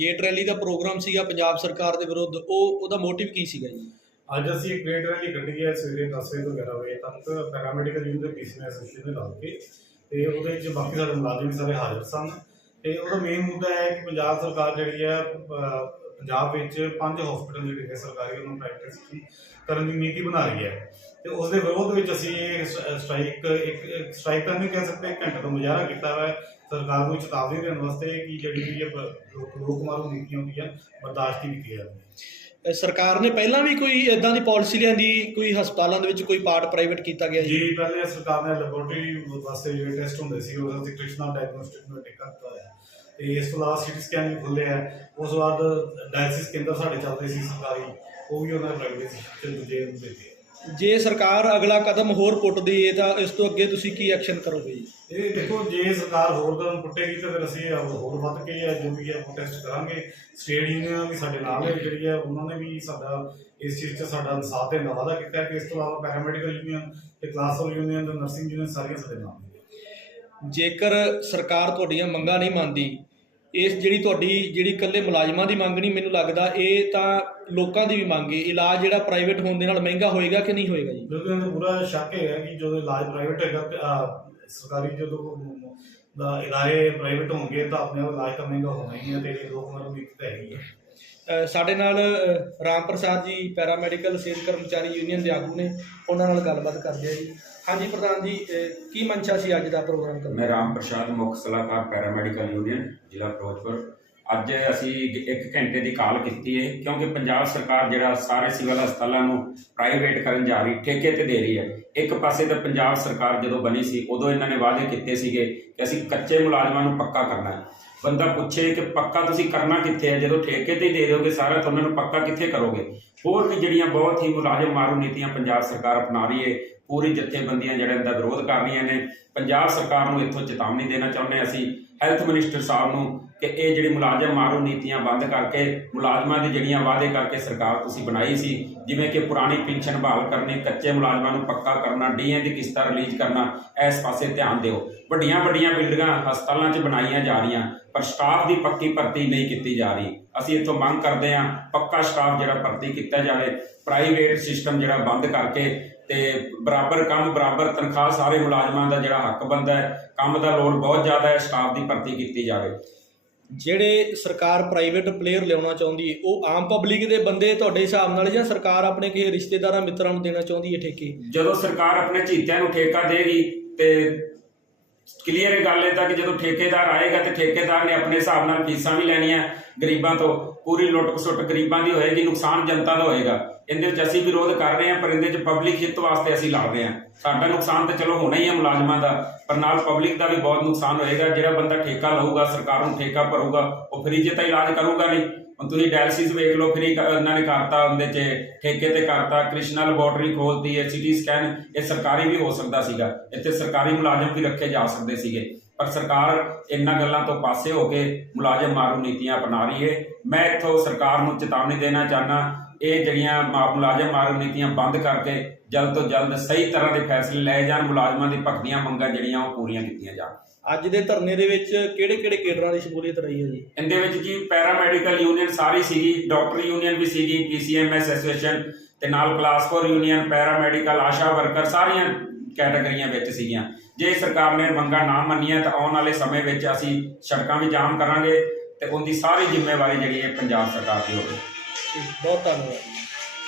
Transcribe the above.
Gate rally ਦਾ programme ਸੀਗਾ ਪੰਜਾਬ ਸਰਕਾਰ ਦੇ ਵਿਰੁੱਧ, ਉਹ, ਉਹਦਾ ਮੋਟਿਵ ਕੀ ਸੀਗਾ ਜੀ? ਅੱਜ ਅਸੀਂ ਇੱਕ ਗ੍ਰੇਡ ਰੈਲੀ ਕੱਢੀ ਹੈ ਸਵੇਰੇ 10 ਵਜੇ ਤੋਂ 11 ਵਜੇ ਤੱਕ ਪੈਰਾਮੈਡੀਕਲ ਯੂਨਿਟ ਦੇ ਪੀਸੀਐਮ ਐਸੋਸੀਏਸ਼ਨ ਦੇ ਨਾਲ ਕੇ, ਤੇ ਉਹਦੇ ਵਿੱਚ ਬਾਕੀ ਸਾਡੇ ਮੁਲਾਜ਼ਮ ਵੀ ਸਾਰੇ ਹਾਜ਼ਰ ਸਨ। ਤੇ ਉਹਦਾ ਮੇਨ ਮੁੱਦਾ ਹੈ ਕਿ ਪੰਜਾਬ ਸਰਕਾਰ ਜਿਹੜੀ ਹੈ ਪੰਜਾਬ ਵਿੱਚ ਪੰਜ ਹਸਪੀਟਲ ਜਿਹੜੇ ਨੇ ਸਰਕਾਰੀ, ਉਹਨਾਂ ਪ੍ਰੈਕਟਿਸ ਕਰਨ ਦੀ ਨੀਤੀ ਬਣਾ ਰਹੀ ਹੈ। ਤੇ ਉਸ ਦੇ ਵਿਰੋਧ ਵਿੱਚ ਅਸੀਂ ਇਹ ਸਟ੍ਰਾਈਕ ਇੱਕ ਸਟ੍ਰਾਈਕ ਤਾਂ ਨਹੀਂ ਕਹਿ ਸਕਦੇ ਇੱਕ ਘੰਟੇ ਤੋਂ ਮੁਜ਼ਾਹਰਾ ਕੀਤਾ ਹੋਇਆ ਹੈ। ਸਰਕਾਰ ਨੂੰ ਚੇਤਾਵਨੀ ਦੇਣ ਵਾਸਤੇ ਕਿ ਜਿਹੜੀ ਵੀ ਇਹ ਪ- ਲੋਕ ਲੋਕ ਮਾਰੂ ਨੀਤੀਆਂ ਹੁੰਦੀਆਂ ਬਰਦਾਸ਼ਤ ਨਹੀਂ ਕੀਤੀਆਂ ਜਾਂਦੀਆਂ। ਅ, ਸਰਕਾਰ ਨੇ ਪਹਿਲਾਂ ਵੀ ਕੋਈ ਇਦਾਂ ਦੀ ਪਾਲਿਸੀ ਲਿਆਂਦੀ ਕੋਈ ਹਸਪਤਾਲਾਂ ਦੇ ਵਿੱਚ ਕੋਈ ਪਾਰਟ ਪ੍ਰਾਈਵੇਟ ਕੀਤਾ ਗਿਆ ਜੀ? ਪਹਿਲੇ ਸਰਕਾਰ ਨੇ ਲੈਬੋਰਟਰੀ ਵਾਸਤੇ ਜਿਹੜੇ ਟੈਸਟ ਹੁੰਦੇ ਸੀ ਉਹਦਾ ਅਸੀਂ ਕ੍ਰਿਸ਼ਨਾ ਡਾਇਗਨੋਸਟਿਕ ਨੂੰ ਟਿਕਾ ਦਿੱਤਾ ਹੈ ਤੇ ਇਸ ਤੋਂ ਇਲਾਵਾ ਸੀਟੀ ਸਕੈਨ ਵੀ ਖੁੱਲੇ ਆ। ਉਸ ਤੋਂ ਬਾਅਦ ਡਾਇਲਿਸਿਸ ਕੇਂਦਰ ਸਾਡੇ ਚੱਲਦੇ ਸੀ ਸਰਕਾਰੀ ਉਹ ਵੀ ਉਹਨਾਂ ਪ੍ਰਾਈਵੇਟ ਤੇ ਦੂਜੇ ਨੂੰ ਦਿੱਤੇ। ਜੇ ਸਰਕਾਰ ਅਗਲਾ ਕਦਮ ਹੋਰ ਪੁੱਟਦੀ ਹੈ ਤਾਂ ਇਸ ਤੋਂ ਅੱਗੇ ਤੁਸੀਂ ਕੀ ਐਕਸ਼ਨ ਕਰੋਗੇ ਜੀ? ਇਹ ਦੇਖੋ ਜੇ ਸਰਕਾਰ ਹੋਰ ਕਦਮ ਪੁੱਟੇਗੀ ਤਾਂ ਫਿਰ ਅਸੀਂ ਹੋਰ ਵੱਧ ਕੇ ਜਾਂ ਜੋ ਵੀ ਹੈ ਪ੍ਰੋਟੈਸਟ ਕਰਾਂਗੇ। ਸਟੇਟ ਯੂਨੀਅਨ ਵੀ ਸਾਡੇ ਨਾਲ ਹੈ ਜਿਹੜੀ ਹੈ ਉਹਨਾਂ ਨੇ ਵੀ ਸਾਡਾ ਇਸ ਚੀਜ਼ 'ਚ ਸਾਡਾ ਦੇਣ ਦਾ ਵਾਅਦਾ ਕੀਤਾ ਕਿ ਇਸ ਤੋਂ ਇਲਾਵਾ ਪੈਰਾਮੈਡੀਕਲ ਯੂਨੀਅਨ ਤੇ ਕਲਾਸ ਫੋਰ ਯੂਨੀਅਨ ਤੇ ਨਰਸਿੰਗ ਯੂਨੀਅਨ ਸਾਰੀਆਂ ਸਾਡੇ ਨਾਲ ਨੇ। ਜੇਕਰ ਸਰਕਾਰ ਤੁਹਾਡੀਆਂ ਮੰਗਾਂ ਨਹੀਂ ਮੰਨਦੀ ਇਸ ਜਿਹੜੀ ਤੁਹਾਡੀ ਜਿਹੜੀ ਇਕੱਲੇ ਮੁਲਾਜ਼ਮਾਂ ਦੀ ਮੰਗ ਨਹੀਂ ਮੈਨੂੰ ਲੱਗਦਾ ਇਹ ਤਾਂ ਲੋਕਾਂ ਦੀ ਵੀ ਮੰਗ ਹੈ ਇਲਾਜ ਜਿਹੜਾ ਪ੍ਰਾਈਵੇਟ ਹੋਣ ਦੇ ਨਾਲ ਮਹਿੰਗਾ ਹੋਏਗਾ ਕਿ ਨਹੀਂ ਹੋਏਗਾ ਜੀ? ਬਿਲਕੁਲ ਇਹਨੂੰ ਪੂਰਾ ਸ਼ੱਕ ਹੈਗਾ ਕਿ ਜਦੋਂ ਇਲਾਜ ਪ੍ਰਾਈਵੇਟ ਹੈਗਾ ਤੇ, ਅਹ, ਸਰਕਾਰੀ ਜਦੋਂ ਦਾ ਇਲਾਜ ਪ੍ਰਾਈਵੇਟ ਹੋਣਗੇ ਤਾਂ ਆਪਣੇ ਆਪ ਇਲਾਜ ਤਾਂ ਮਹਿੰਗਾ ਹੋਣਾ ਹੀ ਹੈ ਤੇ ਇਹ ਲੋਕ ਮਰਨ ਦੀ ਤਾਂ ਹੈਗੀ ਹੈ। ਅ, ਸਾਡੇ ਨਾਲ ਅ, ਰਾਮ ਪ੍ਰਸਾਦ ਜੀ ਪੈਰਾਮੈਡੀਕਲ ਸਿਹਤ ਕਰਮਚਾਰੀ ਯੂਨੀਅਨ ਦੇ ਆਗੂ ਨੇ ਉਹਨਾਂ ਨਾਲ ਗੱਲਬਾਤ ਕਰਦੇ ਆ ਜੀ। ਹਾਂਜੀ ਪ੍ਰਧਾਨ ਜੀ ਅ, ਕੀ ਮਨਸ਼ਾ ਸੀ ਅੱਜ ਦਾ ਪ੍ਰੋਗਰਾਮ ਕਰਨ ਮੈਂ ਰਾਮ ਪ੍ਰਸ਼ਾਦ ਮੁੱਖ ਸਲਾਹਕਾਰ ਪੈਰਾਮੈਡੀਕਲ ਯੂਨੀਅਨ ਜ਼ਿਲ੍ਹਾ ਫਿਰੋਜ਼ਪੁਰ। ਅੱਜ ਅਸੀਂ ਗ- ਇੱਕ ਘੰਟੇ ਦੀ ਕਾਲ ਕੀਤੀ ਹੈ ਕਿਉਂਕਿ ਪੰਜਾਬ ਸਰਕਾਰ ਜਿਹੜਾ ਸਾਰੇ ਸਿਵਲ ਹਸਪਤਾਲਾਂ ਨੂੰ ਪ੍ਰਾਈਵੇਟ ਕਰਨ ਜਾ ਰਹੀ, ਠੇਕੇ ਤੇ ਦੇ ਰਹੀ ਹੈ ਇੱਕ ਪਾਸੇ ਤਾਂ ਪੰਜਾਬ ਸਰਕਾਰ ਜਦੋਂ ਬਣੀ ਸੀ, ਉਦੋਂ ਇਹਨਾਂ ਨੇ ਵਾਅਦੇ ਕੀਤੇ ਸੀਗੇ ਕਿ ਅਸੀਂ ਕੱਚੇ ਮੁਲਾਜ਼ਮਾਂ ਨੂੰ ਪੱਕਾ ਕਰਨਾ ਹੈ ਬੰਦਾ ਪੁੱਛੇ ਕਿ ਪੱਕਾ ਤੁਸੀਂ ਕਰਨਾ ਕਿੱਥੇ ਹੈ ਜਦੋਂ ਠੇਕੇ ਤੇ ਹੀ ਦੇ ਦਿਓਗੇ ਸਾਰਾ, ਤਾਂ ਉਹਨਾਂ ਨੂੰ ਪੱਕਾ ਕਿੱਥੇ ਕਰੋਗੇ? ਹੋਰ ਵੀ ਜਿਹੜੀਆਂ ਬਹੁਤ ਹੀ ਮੁਲਾਜ਼ਮ ਮਾਰੂ ਨੀਤੀਆਂ ਪੰਜਾਬ ਸਰਕਾਰ ਅਪਣਾ ਰਹੀ ਹੈ ਪੂਰੀ ਜਥੇਬੰਦੀਆਂ ਜਿਹੜਿਆਂ ਦਾ ਵਿਰੋਧ ਕਰ ਰਹੀਆਂ ਨੇ। ਪੰਜਾਬ ਸਰਕਾਰ ਨੂੰ ਇੱਥੋਂ ਚੇਤਾਵਨੀ ਦੇਣਾ ਚਾਹੁੰਦੇ ਹਾਂ ਅਸੀਂ ਹੈਲਥ ਮਿਨਿਸਟਰ ਸਾਹਿਬ ਨੂੰ ਕਿ ਇਹ ਜਿਹੜੀ ਮੁਲਾਜ਼ਮ ਮਾਰੂ ਨੀਤੀਆਂ ਬੰਦ ਕਰਕੇ, ਮੁਲਾਜ਼ਮਾਂ ਦੀ ਜਿਹੜੀਆਂ ਵਾਅਦੇ ਕਰਕੇ ਸਰਕਾਰ ਤੁਸੀਂ ਬਣਾਈ ਸੀ, ਜਿਵੇਂ ਕਿ ਪੁਰਾਣੀ ਪੈਨਸ਼ਨ ਬਹਾਲ ਕਰਨੀ, ਕੱਚੇ ਮੁਲਾਜ਼ਮਾਂ ਨੂੰ ਪੱਕਾ ਕਰਨਾ, ਡੀਏ ਦੀ ਕਿਸ਼ਤਾਂ ਰਿਲੀਜ਼ ਕਰਨਾ, ਇਸ ਪਾਸੇ ਧਿਆਨ ਦਿਓ। ਵੱਡੀਆਂ ਵੱਡੀਆਂ ਬਿਲਡਿੰਗਾਂ ਹਸਪਤਾਲਾਂ 'ਚ ਬਣਾਈਆਂ ਜਾ ਰਹੀਆਂ, ਪਰ ਸਟਾਫ ਦੀ ਪੱਕੀ ਭਰਤੀ ਨਹੀਂ ਕੀਤੀ ਜਾ ਰਹੀ। ਅਸੀਂ ਇੱਥੋਂ ਮੰਗ ਕਰਦੇ ਹਾਂ, ਪੱਕਾ ਸਟਾਫ ਜਿਹੜਾ ਭਰਤੀ ਕੀਤਾ ਜਾਵੇ ਪ੍ਰਾਈਵੇਟ ਸਿਸਟਮ ਜਿਹੜਾ ਬੰਦ ਕਰਕੇ ਤੇ ਬਰਾਬਰ ਕੰਮ ਬਰਾਬਰ ਤਨਖਾਹ ਸਾਰੇ ਮੁਲਾਜ਼ਮਾਂ ਦਾ ਜਿਹੜਾ ਹੱਕ ਬਣਦਾ ਹੈ ਕੰਮ ਦਾ ਲੋਡ ਬਹੁਤ ਜ਼ਿਆਦਾ ਹੈ ਸਟਾਫ ਦੀ ਭਰਤੀ ਕੀਤੀ ਜਾਵੇ। ਜਿਹੜੇ ਸਰਕਾਰ ਪ੍ਰਾਈਵੇਟ ਪਲੇਅਰ ਲਿਆਉਣਾ ਚਾਹੁੰਦੀ ਹੈ ਉਹ ਆਮ ਪਬਲਿਕ ਦੇ ਬੰਦੇ ਤੁਹਾਡੇ ਹਿਸਾਬ ਨਾਲ ਜਾਂ ਸਰਕਾਰ ਆਪਣੇ ਕਿਸੇ ਰਿਸ਼ਤੇਦਾਰਾਂ ਮਿੱਤਰਾਂ ਨੂੰ ਦੇਣਾ ਚਾਹੁੰਦੀ ਹੈ ਠੇਕੇ? ਜਦੋਂ ਸਰਕਾਰ ਆਪਣੇ ਚੀਤਿਆਂ ਨੂੰ ਠੇਕਾ ਦੇਗੀ ਤੇ ਕਲੀਅਰ ਇਹ ਗੱਲ ਹੈ ਤਾਂ ਕਿ ਜਦੋਂ ਠੇਕੇਦਾਰ ਆਏਗਾ ਤੇ ਠੇਕੇਦਾਰ ਨੇ ਆਪਣੇ ਹਿਸਾਬ ਨਾਲ ਫੀਸਾਂ ਵੀ ਲੈਣੀਆਂ ਗਰੀਬਾਂ ਤੋਂ, ਪੂਰੀ ਲੁੱਟ ਖਸੁੱਟ ਗਰੀਬਾਂ ਦੀ ਹੋਏਗੀ, ਨੁਕਸਾਨ ਜਨਤਾ ਦਾ ਹੋਏਗਾ। ਇਹਦੇ ਵਿੱਚ ਅਸੀਂ ਵਿਰੋਧ ਕਰ ਰਹੇ ਹਾਂ, ਪਰ ਇਹਦੇ ਵਿੱਚ ਪਬਲਿਕ ਹਿੱਤ ਵਾਸਤੇ ਅਸੀਂ ਲੜ ਰਹੇ ਹਾਂ। ਸਾਡਾ ਨੁਕਸਾਨ ਤਾਂ ਚਲੋ ਹੋਣਾ ਹੀ ਹੈ ਮੁਲਾਜ਼ਮਾਂ ਦਾ, ਪਰ ਨਾਲ ਪਬਲਿਕ ਦਾ ਵੀ ਬਹੁਤ ਨੁਕਸਾਨ ਹੋਏਗਾ। ਜਿਹੜਾ ਬੰਦਾ ਠੇਕਾ ਲਊਗਾ, ਸਰਕਾਰ ਨੂੰ ਠੇਕਾ ਭਰੂਗਾ, ਉਹ ਫਰੀ 'ਚ ਤਾਂ ਇਲਾਜ ਕਰੂਗਾ ਨਹੀਂ। ਹੁਣ ਤੁਸੀਂ ਡਾਇਲਸਿਸ ਵੇਖ ਲਓ, ਫਰੀ ਇਹਨਾਂ ਨੇ ਕਰਤਾ ਉਹਦੇ 'ਚ, ਠੇਕੇ ਤੇ ਕਰਤਾ ਕ੍ਰਿਸ਼ਨਾ ਲੈਬੋਰਟਰੀ ਖੋਲਤੀ ਹੈ ਸਿਟੀ ਸਕੈਨ ਇਹ ਸਰਕਾਰੀ ਵੀ ਹੋ ਸਕਦਾ ਸੀਗਾ। ਇੱਥੇ ਸਰਕਾਰੀ ਮੁਲਾਜ਼ਮ ਵੀ ਰੱਖੇ ਜਾ ਸਕਦੇ ਸੀਗੇ। ਪਰ ਸਰਕਾਰ ਇਹਨਾਂ ਗੱਲਾਂ ਤੋਂ ਪਾਸੇ ਹੋ ਕੇ ਮੁਲਾਜ਼ਮ ਮਾਰੂ ਨੀਤੀਆਂ ਅਪਣਾ ਰਹੀ ਹੈ ਮੈਂ ਇੱਥੋਂ ਸਰਕਾਰ ਨੂੰ ਚੇਤਾਵਨੀ ਦੇਣਾ ਚਾਹਨਾ ਇਹ ਜਿਹੜੀਆਂ ਮੁਲਾਜ਼ਮ ਮਾਰੂ ਨੀਤੀਆਂ ਬੰਦ ਕਰਕੇ ਜਲਦ ਤੋਂ ਜਲਦ ਸਹੀ ਤਰ੍ਹਾਂ ਦੇ ਫੈਸਲੇ ਲਏ ਜਾਣ ਮੁਲਾਜ਼ਮਾਂ ਦੀ ਭਗਦੀਆਂ ਮੰਗਾਂ ਜਿਹੜੀਆਂ ਉਹ ਪੂਰੀਆਂ ਕੀਤੀਆਂ ਜਾਣ। ਅੱਜ ਦੇ ਧਰਨੇ ਦੇ ਵਿੱਚ ਕਿਹੜੇ ਕਿਹੜੇ ਕੇਡਰਾਂ ਦੀ ਸ਼ਮੂਲੀਅਤ ਰਹੀ ਹੈ ਜੀ? ਇਹਦੇ ਵਿੱਚ ਜੀ ਪੈਰਾਮੈਡੀਕਲ ਯੂਨੀਅਨ ਸਾਰੀ ਸੀਗੀ ਡਾਕਟਰ ਯੂਨੀਅਨ ਵੀ ਸੀਗੀ ਪੀਸੀਐਮਐਸ ਐਸੋਸੀਏਸ਼ਨ ਤੇ ਨਾਲ class 4 union paramedical ASHA worker ਸਾਰੀਆਂ ਕੈਟਾਗਰੀਆਂ ਵਿੱਚ ਸੀਗੀਆਂ। ਜੇ ਸਰਕਾਰ ਨੇ ਮੰਗਾਂ ਨਾ ਮੰਨੀਆਂ ਤਾਂ ਆਉਣ ਵਾਲੇ ਸਮੇਂ ਵਿੱਚ ਅਸੀਂ ਸੜਕਾਂ ਵੀ ਜਾਮ ਕਰਾਂਗੇ ਤੇ ਉਹਦੀ ਸਾਰੀ ਜ਼ਿੰਮੇਵਾਰੀ ਜਿਹੜੀ ਹੈ ਪੰਜਾਬ ਸਰਕਾਰ ਦੀ ਹੋਵੇ ਬਹੁਤ ਧੰਨਵਾਦ।